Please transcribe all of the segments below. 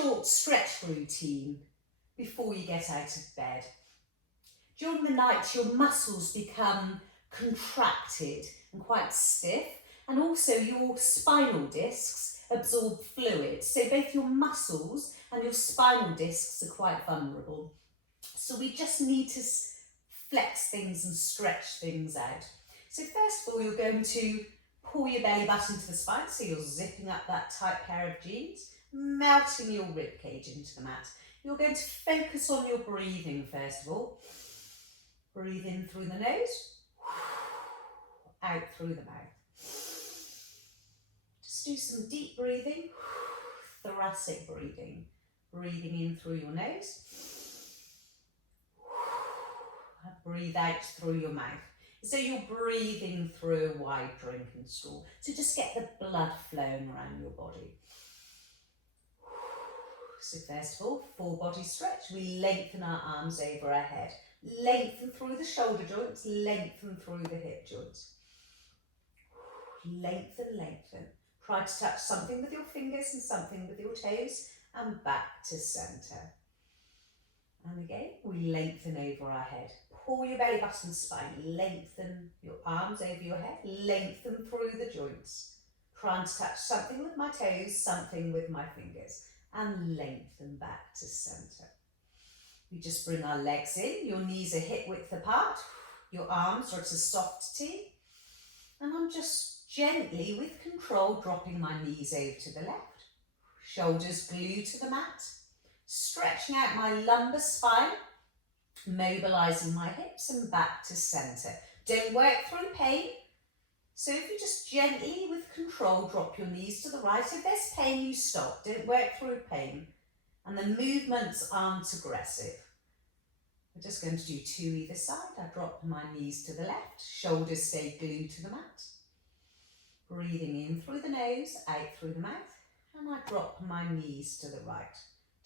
short stretch routine before you get out of bed. During the night, your muscles become contracted and quite stiff, and also your spinal discs absorb fluid. So both your muscles and your spinal discs are quite vulnerable. So we just need to flex things and stretch things out. So first of all, you're going to pull your belly button to the spine, so you're zipping up that tight pair of jeans, melting your rib cage into the mat. You're going to focus on your breathing first of all. Breathe in through the nose, out through the mouth. Just do some deep breathing, thoracic breathing. Breathing in through your nose, breathe out through your mouth. So you're breathing through a wide drinking straw. So just get the blood flowing around your body. So first of all, full body stretch. We lengthen our arms over our head. Lengthen through the shoulder joints, lengthen through the hip joints. Lengthen, lengthen. Try to touch something with your fingers and something with your toes, and back to centre. And again, we lengthen over our head. Pull your belly button spine, lengthen your arms over your head, lengthen through the joints. Trying to touch something with my toes, something with my fingers, and lengthen back to centre. We just bring our legs in, your knees are hip width apart, your arms are at a soft T, and I'm just gently, with control, dropping my knees over to the left, shoulders glued to the mat, stretching out my lumbar spine, mobilising my hips and back to centre. Don't work through pain, so if you just gently, with control, drop your knees to the right. If there's pain, you stop, don't work through pain. And the movements aren't aggressive. We're just going to do two either side. I drop my knees to the left, shoulders stay glued to the mat. Breathing in through the nose, out through the mouth, and I drop my knees to the right.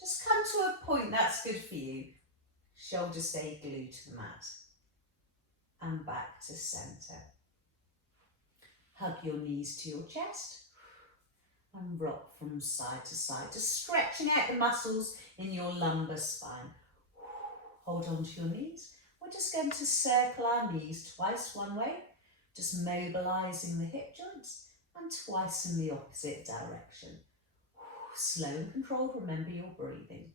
Just come to a point that's good for you. Shoulders stay glued to the mat. And back to centre. Hug your knees to your chest. And rock from side to side, just stretching out the muscles in your lumbar spine. Hold on to your knees. We're just going to circle our knees twice one way, just mobilising the hip joints, and twice in the opposite direction. Slow and controlled, remember your breathing.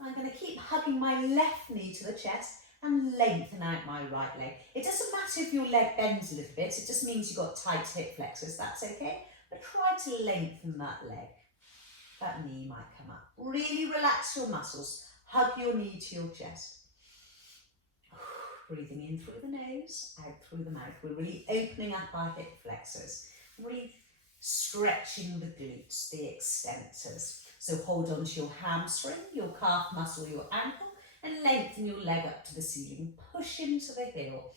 I'm going to keep hugging my left knee to the chest and lengthen out my right leg. It doesn't matter if your leg bends a little bit, it just means you've got tight hip flexors, that's okay. But try to lengthen that leg. That knee might come up. Really relax your muscles. Hug your knee to your chest. Breathing in through the nose, out through the mouth. We're really opening up our hip flexors. Really stretching the glutes, the extensors. So hold on to your hamstring, your calf muscle, your ankle, and lengthen your leg up to the ceiling. Push into the heel.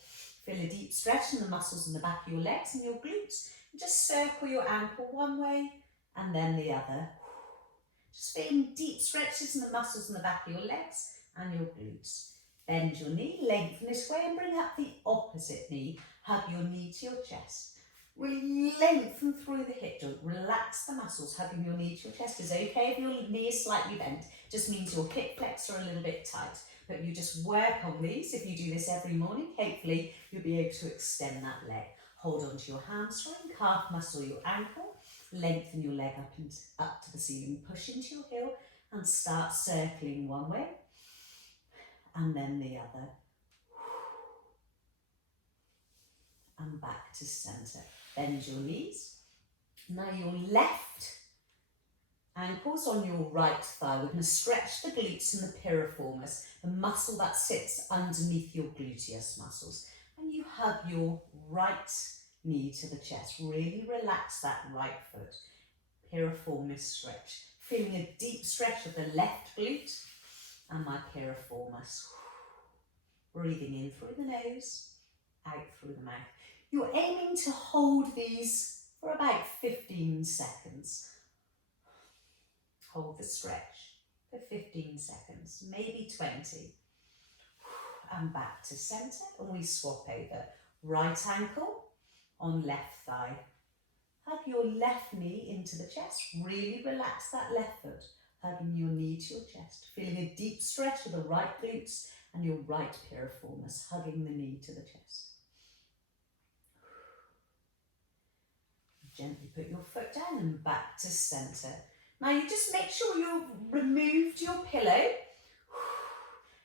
Feel a deep stretch in the muscles in the back of your legs and your glutes. Just circle your ankle one way and then the other. Just feeling deep stretches in the muscles in the back of your legs and your glutes. Bend your knee, lengthen this way and bring up the opposite knee. Hug your knee to your chest. Really lengthen through the hip joint. Relax the muscles. Hugging your knee to your chest is okay if your knee is slightly bent. Just means your hip flexors are a little bit tight. But you just work on these. If you do this every morning, hopefully you'll be able to extend that leg. Hold on to your hamstring, calf muscle, your ankle. Lengthen your leg up to the ceiling. Push into your heel and start circling one way and then the other. And back to centre. Bend your knees. Now your left ankle's on your right thigh. We're going to stretch the glutes and the piriformis, the muscle that sits underneath your gluteus muscles. And you hug your right knee to the chest. Really relax that right foot. Piriformis stretch. Feeling a deep stretch of the left glute and my piriformis. Breathing in through the nose, out through the mouth. You're aiming to hold these for about 15 seconds. Hold the stretch for 15 seconds, maybe 20. And back to centre, and we swap over. Right ankle on left thigh. Hug your left knee into the chest. Really relax that left foot. hugging your knee to your chest, feeling a deep stretch of the right glutes and your right piriformis, hugging the knee to the chest. Gently put your foot down and back to centre. Now you just make sure you've removed your pillow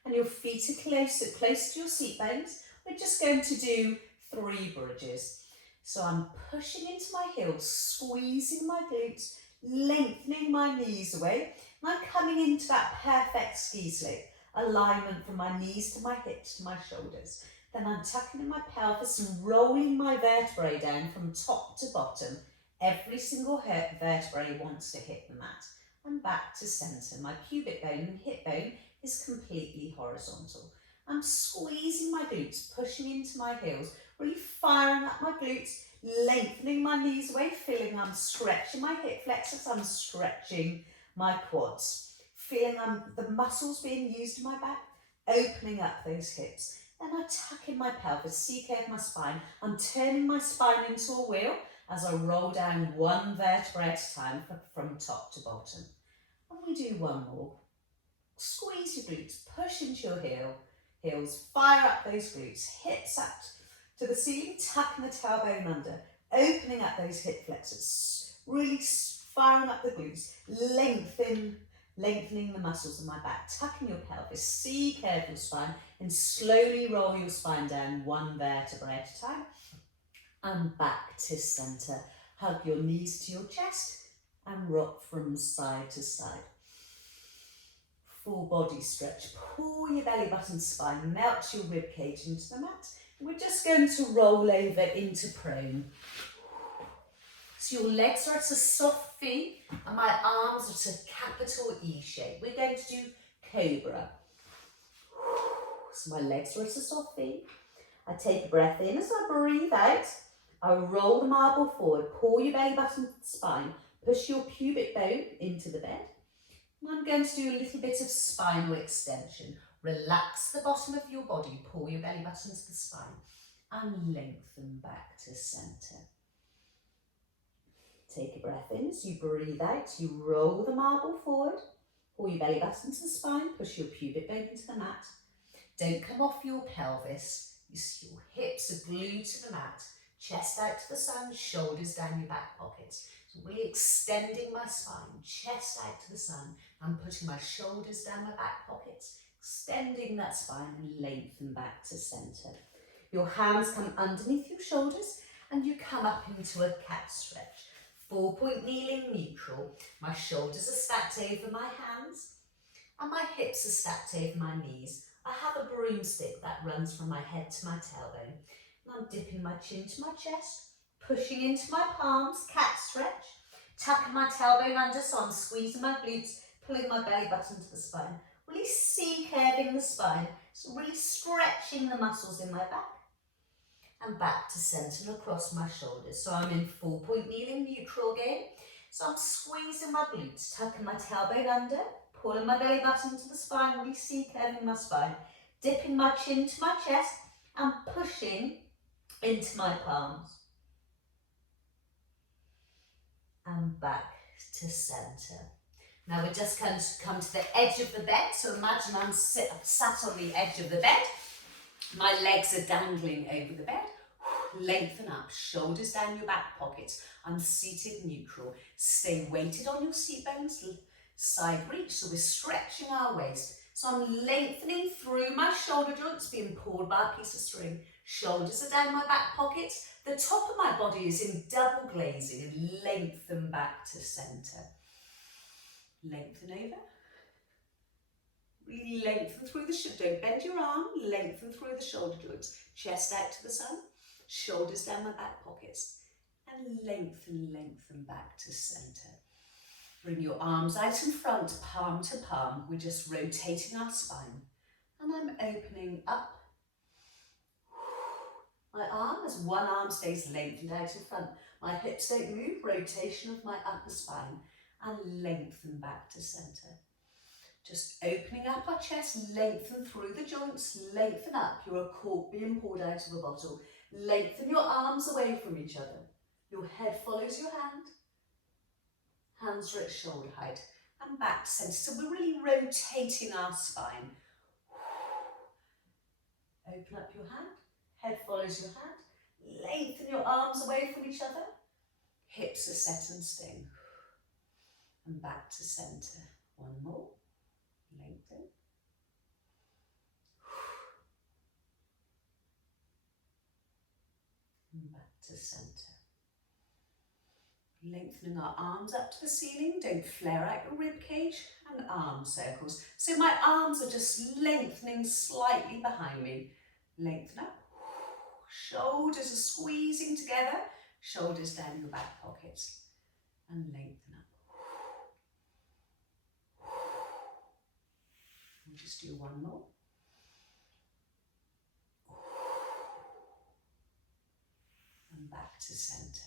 and your feet are close to your seat bones. We're just going to do 3 bridges. So I'm pushing into my heels, squeezing my glutes, lengthening my knees away. And I'm coming into that perfect ski slope, alignment from my knees to my hips to my shoulders. Then I'm tucking in my pelvis and rolling my vertebrae down from top to bottom. Every single vertebrae wants to hit the mat. And back to centre. My pubic bone and hip bone is completely horizontal. I'm squeezing my glutes, pushing into my heels, really firing up my glutes, lengthening my knees away, feeling I'm stretching my hip flexors, I'm stretching my quads, feeling the muscles being used in my back, opening up those hips. Then I tuck in my pelvis, C-curve my spine. I'm turning my spine into a wheel as I roll down 1 vertebra at a time from top to bottom. And we do 1 more. Squeeze your glutes, push into your heels, fire up those glutes, hips up to the ceiling, tucking the tailbone under, opening up those hip flexors, really firing up the glutes, lengthening the muscles in my back, tucking your pelvis, C-curve your spine, and slowly roll your spine down 1 vertebra at a time, and back to centre. Hug your knees to your chest, and rock from side to side. Full body stretch. Pull your belly button spine, melt your rib cage into the mat. We're just going to roll over into prone. So your legs are at a soft V and my arms are at a capital E shape. We're going to do cobra. So my legs are at a soft V. I take a breath in as I breathe out. I roll the marble forward, pull your belly button to the spine, push your pubic bone into the bed. And I'm going to do a little bit of spinal extension. Relax the bottom of your body, pull your belly button to the spine and lengthen back to centre. Take a breath in as you breathe out, you roll the marble forward, pull your belly button to the spine, push your pubic bone into the mat. Don't come off your pelvis, your hips are glued to the mat, chest out to the sun, shoulders down your back pockets. So really extending my spine, chest out to the sun. I'm putting my shoulders down my back pockets, extending that spine and lengthen back to centre. Your hands come underneath your shoulders and you come up into a cat stretch. 4-point kneeling neutral. My shoulders are stacked over my hands and my hips are stacked over my knees. I have a broomstick that runs from my head to my tailbone. And I'm dipping my chin to my chest, pushing into my palms, cat stretch, tucking my tailbone under, so I'm squeezing my glutes, pulling my belly button to the spine, really C-curving the spine, so really stretching the muscles in my back, and back to centre and across my shoulders. So I'm in 4-point kneeling neutral again, so I'm squeezing my glutes, tucking my tailbone under, pulling my belly button to the spine, really C-curving my spine, dipping my chin to my chest, and pushing into my palms. And back to centre. Now we're just going to come to the edge of the bed. So imagine I'm sat on the edge of the bed. My legs are dangling over the bed. Lengthen up, shoulders down your back pockets. I'm seated neutral. Stay weighted on your seat bones, side reach. So we're stretching our waist. So I'm lengthening through my shoulder joints, being pulled by a piece of string. Shoulders are down my back pockets. The top of my body is in double glazing and lengthen back to centre. Lengthen over. Really lengthen through the shoulder. Don't bend your arm. Lengthen through the shoulder joints. Chest out to the sun. Shoulders down my back pockets. And lengthen back to centre. Bring your arms out in front, palm to palm. We're just rotating our spine. And I'm opening up. My arm, as one arm stays lengthened out in front. My hips don't move, rotation of my upper spine. And lengthen back to centre. Just opening up our chest, lengthen through the joints, lengthen up. You're a cork being poured out of a bottle. Lengthen your arms away from each other. Your head follows your hand. Hands are at shoulder height. and back to centre. So we're really rotating our spine. Open up your hand, head follows your hand. Lengthen your arms away from each other. Hips are set and sting. And back to centre. One more. Lengthen. And back to centre. Lengthening our arms up to the ceiling. Don't flare out your rib cage. And arm circles. So my arms are just lengthening slightly behind me. Lengthen up. Shoulders are squeezing together. Shoulders down your back pockets. And lengthen up. We'll just do one more. And back to centre.